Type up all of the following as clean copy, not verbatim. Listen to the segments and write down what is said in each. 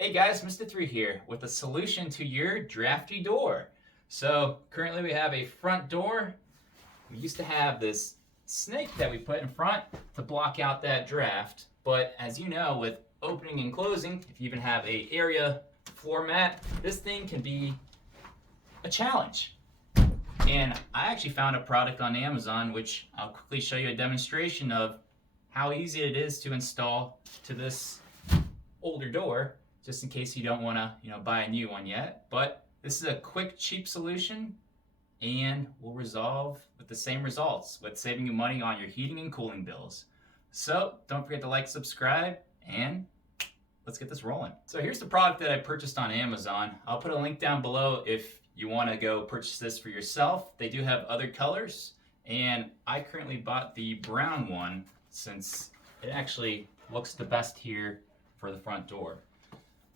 Hey guys, Mr.III here with a solution to your drafty door. So currently we have a front door. We used to have this snake that we put in front to block out that draft. But as you know, with opening and closing, if you even have a area floor mat, this thing can be a challenge. And I actually found a product on Amazon, which I'll quickly show you a demonstration of how easy it is to install to this older door, just in case you don't want to buy a new one yet. But this is a quick, cheap solution and will resolve with the same results, with saving you money on your heating and cooling bills. So don't forget to like, subscribe, and let's get this rolling. So here's the product that I purchased on Amazon. I'll put a link down below if you want to go purchase this for yourself. They do have other colors, and I currently bought the brown one since it actually looks the best here for the front door.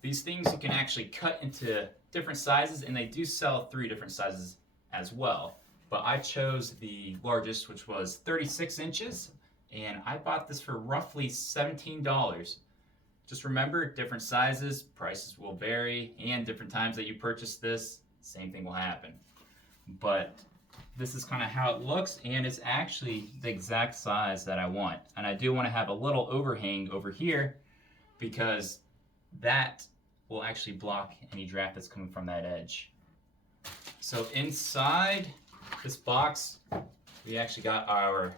These things you can actually cut into different sizes, and they do sell 3 different sizes as well. But I chose the largest, which was 36 inches, and I bought this for roughly $17. Just remember, different sizes, prices will vary, and different times that you purchase this, same thing will happen. But this is kind of how it looks, and it's actually the exact size that I want. And I do want to have a little overhang over here because that will actually block any draft that's coming from that edge. So inside this box, we actually got our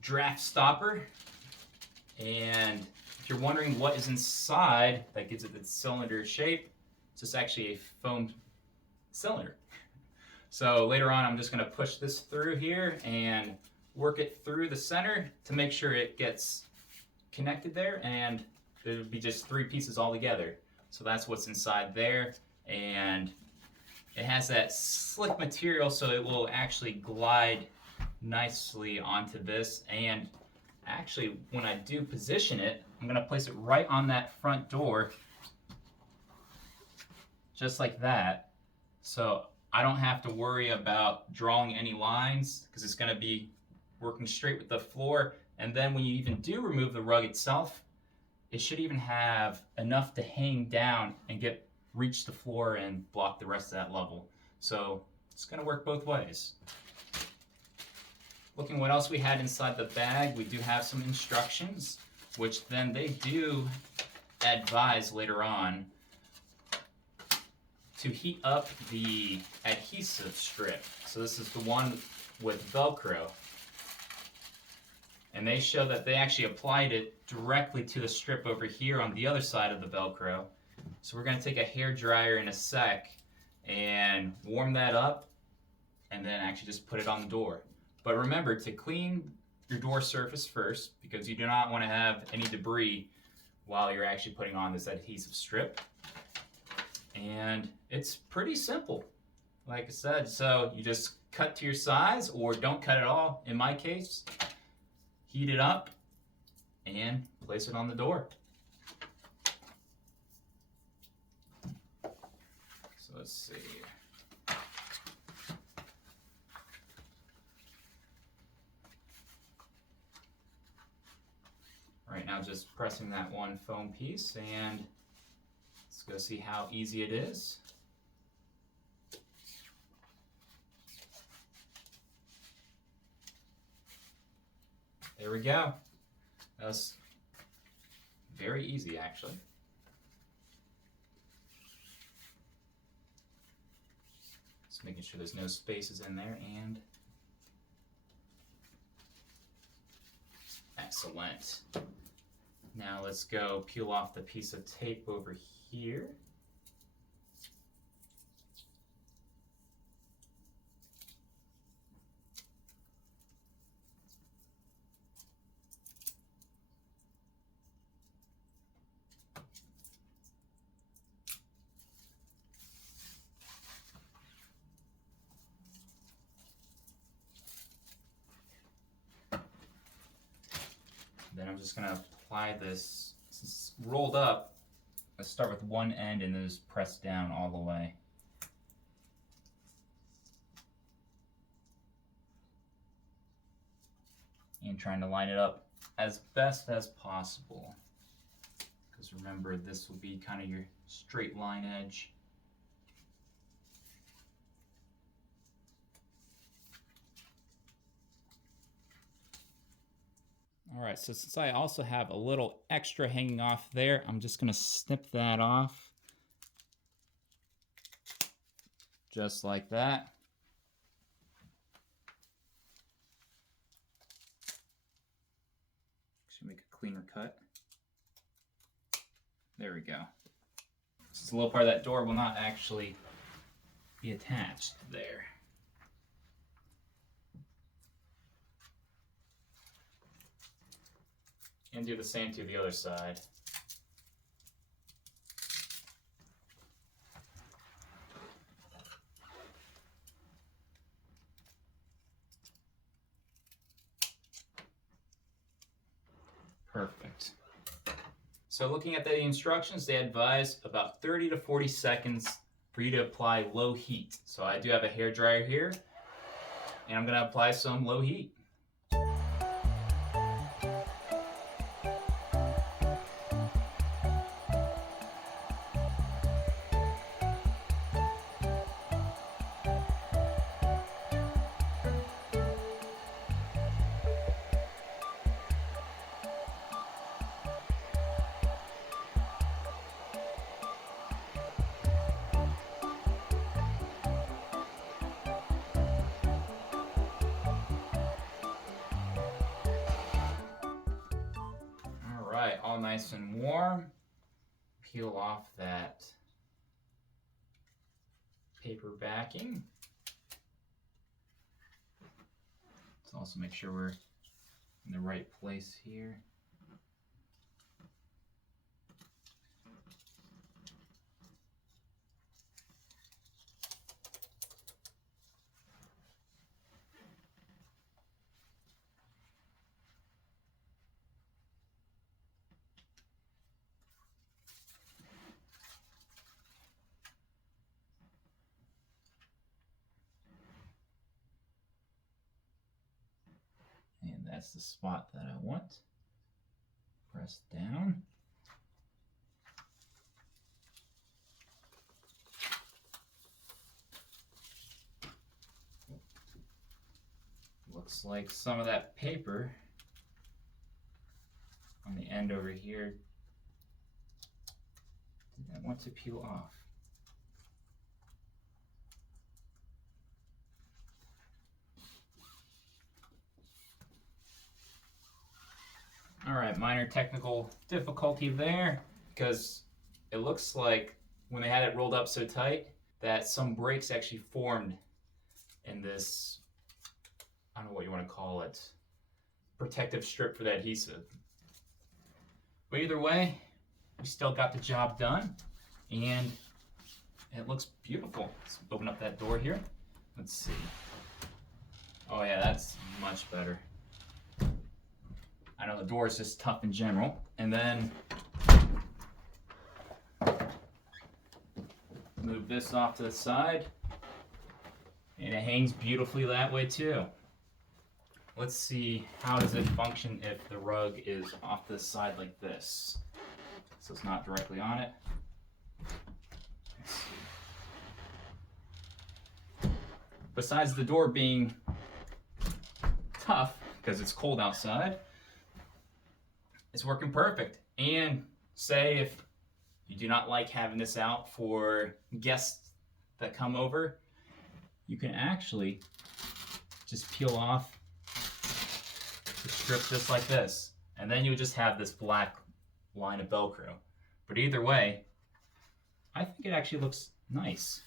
draft stopper. And if you're wondering what is inside that gives it its cylinder shape, it's just actually a foam cylinder. So later on, I'm just going to push this through here and work it through the center to make sure it gets connected there, and it'll be just 3 pieces all together. So that's what's inside there, and it has that slick material, so it will actually glide nicely onto this. And actually, when I do position it, I'm going to place it right on that front door, just like that. So I don't have to worry about drawing any lines because it's going to be working straight with the floor. And then when you even do remove the rug itself, it should even have enough to hang down and reach the floor and block the rest of that level. So it's going to work both ways. Looking what else we had inside the bag, we do have some instructions, which then they do advise later on to heat up the adhesive strip. So this is the one with Velcro. And they show that they actually applied it directly to the strip over here on the other side of the Velcro. So we're going to take a hair dryer in a sec and warm that up and then actually just put it on the door. But remember to clean your door surface first, because you do not want to have any debris while you're actually putting on this adhesive strip. And it's pretty simple, like I said. So you just cut to your size, or don't cut at all in my case. Heat it up and place it on the door. So let's see. Right now, just pressing that one foam piece, and let's go see how easy it is. There we go. That's very easy, actually. Just making sure there's no spaces in there, and excellent. Now let's go peel off the piece of tape over here. Then I'm just going to apply this. Since it's rolled up, let's start with one end and then just press down all the way. And trying to line it up as best as possible. Because Just remember this will be kind of your straight line edge. All right, so since I also have a little extra hanging off there, I'm just gonna snip that off. Just like that. Should make a cleaner cut. There we go. This is a little part of that door will not actually be attached there. And do the same to the other side. Perfect. So looking at the instructions, they advise about 30 to 40 seconds for you to apply low heat. So I do have a hair dryer here, and I'm gonna apply some low heat. All right, all nice and warm. Peel off that paper backing. Let's also make sure we're in the right place here. And that's the spot that I want. Press down. Looks like some of that paper on the end over here didn't want to peel off. All right, minor technical difficulty there, because it looks like when they had it rolled up so tight that some breaks actually formed in this, I don't know what you want to call it, protective strip for the adhesive. But either way, we still got the job done, and it looks beautiful. Let's open up that door here. Let's see. Oh yeah, that's much better. I know the door is just tough in general. And then move this off to the side, and it hangs beautifully that way too. Let's see, how does it function if the rug is off to the side like this? So it's not directly on it. Let's see. Besides the door being tough because it's cold outside, it's working perfect. And say if you do not like having this out for guests that come over, you can actually just peel off the strip just like this. And then you'll just have this black line of Velcro. But either way, I think it actually looks nice.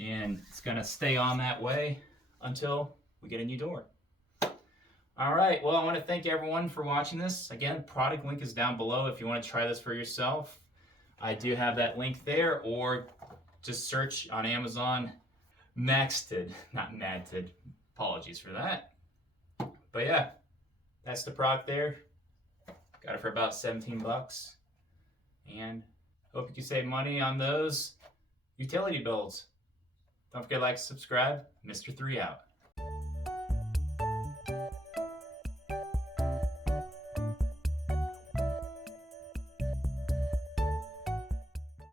And it's gonna stay on that way until we get a new door. All right, well, I want to thank everyone for watching this. Again, product link is down below if you want to try this for yourself. I do have that link there, or just search on Amazon Maxtid, not Madtid. Apologies for that. But yeah, that's the product there. Got it for about 17 bucks. And hope you can save money on those utility bills. Don't forget to like, subscribe. Mr.III out.